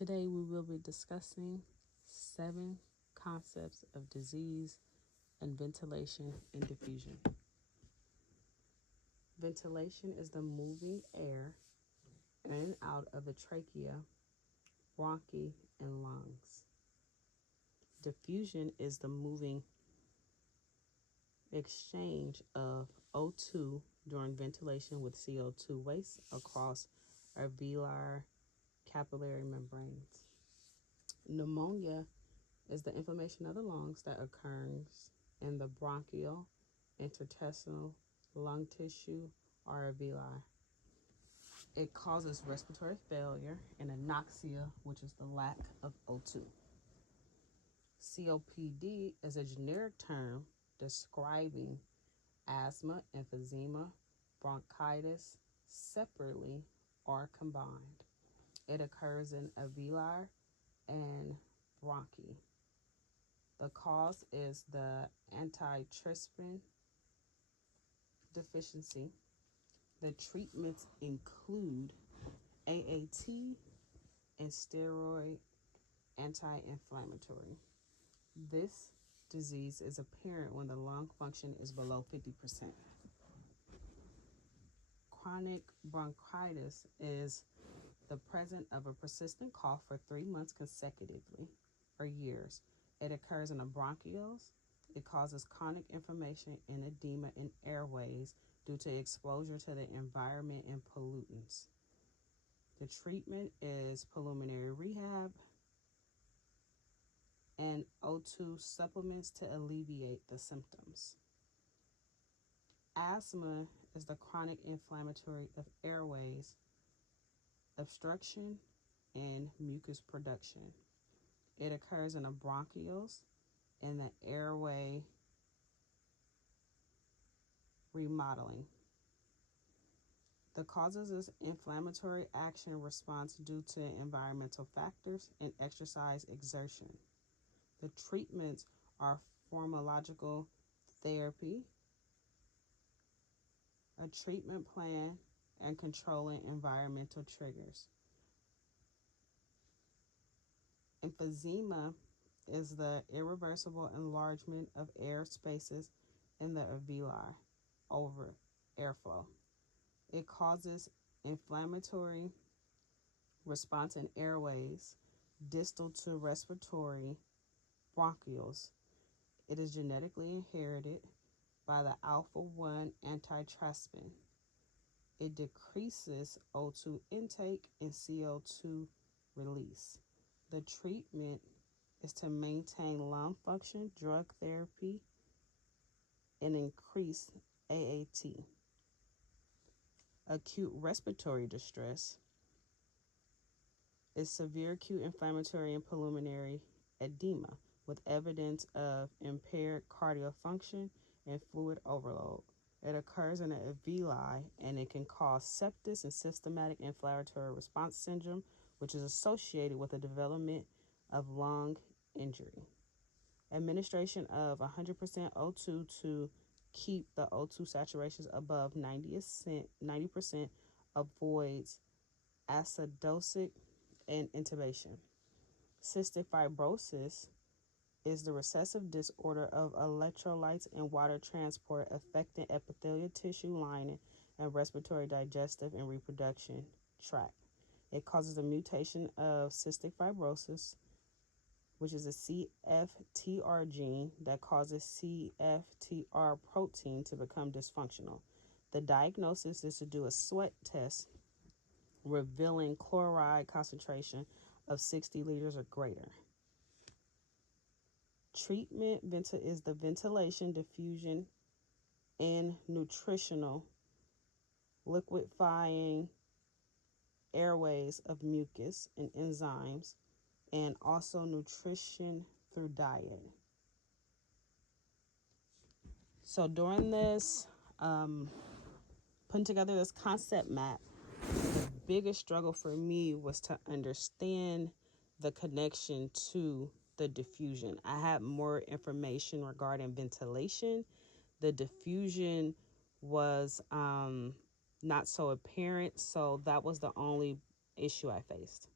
Today we will be discussing 7 concepts of disease and ventilation and diffusion. Ventilation is the moving air in and out of the trachea, bronchi, and lungs. Diffusion is the moving exchange of O2 during ventilation with CO2 waste across alveolar capillary membranes. Pneumonia is the inflammation of the lungs that occurs in the bronchial, interstitial, lung tissue, or alveoli. It causes respiratory failure and anoxia, which is the lack of O2. COPD is a generic term describing asthma, emphysema, bronchitis separately or combined. It occurs in alveoli and bronchi. The cause is the antitrypsin deficiency. The treatments include AAT and steroid anti-inflammatory. This disease is apparent when the lung function is below 50%. Chronic bronchitis is the presence of a persistent cough for 3 months consecutively or years. It occurs in the bronchioles. It causes chronic inflammation and edema in airways due to exposure to the environment and pollutants. The treatment is pulmonary rehab and O2 supplements to alleviate the symptoms. Asthma is the chronic inflammatory of airways, obstruction, and mucus production. It occurs in the bronchioles and the airway remodeling. The causes is inflammatory action response due to environmental factors and exercise exertion. The treatments are pharmacological therapy, a treatment plan, and controlling environmental triggers. Emphysema is the irreversible enlargement of air spaces in the alveoli over airflow. It causes inflammatory response in airways distal to respiratory bronchioles. It is genetically inherited by the alpha-1 antitrypsin. It decreases O2 intake and CO2 release. The treatment is to maintain lung function, drug therapy, and increase AAT. Acute respiratory distress is severe acute inflammatory and pulmonary edema with evidence of impaired cardiac function and fluid overload. It occurs in the alveoli and it can cause sepsis and systematic inflammatory response syndrome, which is associated with the development of lung injury. Administration of 100% O2 to keep the O2 saturations above 90% avoids acidosis and intubation. Cystic fibrosis is the recessive disorder of electrolytes and water transport affecting epithelial tissue lining and respiratory, digestive, and reproduction tract. It causes a mutation of cystic fibrosis, which is a CFTR gene that causes CFTR protein to become dysfunctional. The diagnosis is to do a sweat test revealing chloride concentration of 60 liters or greater. Treatment is the ventilation, diffusion, and nutritional liquefying airways of mucus and enzymes, and also nutrition through diet. So during this, putting together this concept map, the biggest struggle for me was to understand the connection to the diffusion. I had more information regarding ventilation. The diffusion was not so apparent, so that was the only issue I faced.